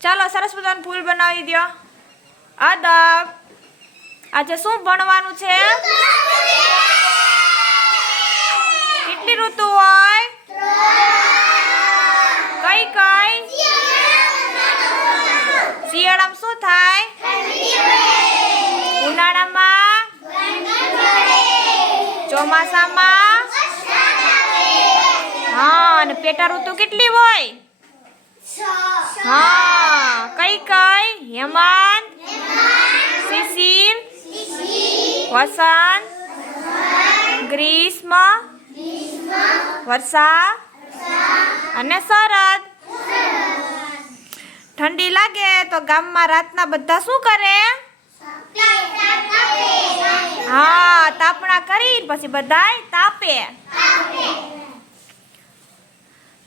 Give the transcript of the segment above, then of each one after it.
ચાલો, સરસ મજાનું ફૂલ બનાવી દો અદબ આજે શું ભણવાનું છે? કેટલી ઋતુ હોય? કઈ કઈ? શિયાળામાં શું થાય? ઉનાળામાં? ચોમાસામાં? હા, અને પેટા ઋતુ કેટલી હોય? હા કઈ કઈ હેમંત શિશિર વસંત, ગ્રીષ્મ વર્ષા અને શરદ. ઠંડી લાગે તો ગામમાં રાતના બધા શું કરે? હા, તાપણા કરી પછી બધાય તાપે.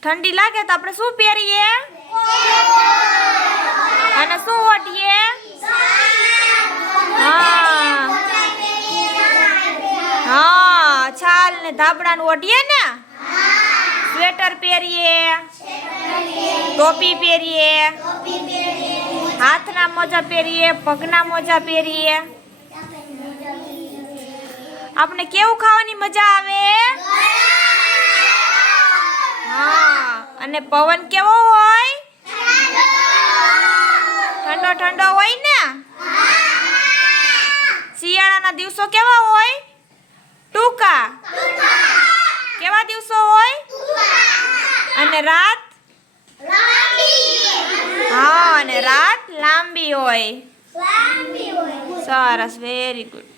ઠંડી લાગે તો આપણે શું પહેરીએ? છાલ ને ઓઢીએ ને? સ્વેટર પહેરીએ. ટોપી પહેરીએ. હાથના મોજા પહેરીએ, પગના મોજા પહેરીએ. આપણે કેવું ખાવાની મજા આવે? હા, અને પવન કેવો હોય? ઠંડો ઠંડો હોય ને? શિયાળાના દિવસો કેવા હોય ટૂંકા કેવા દિવસો હોય અને રાત? હા અને રાત લાંબી હોય. સરસ વેરી ગુડ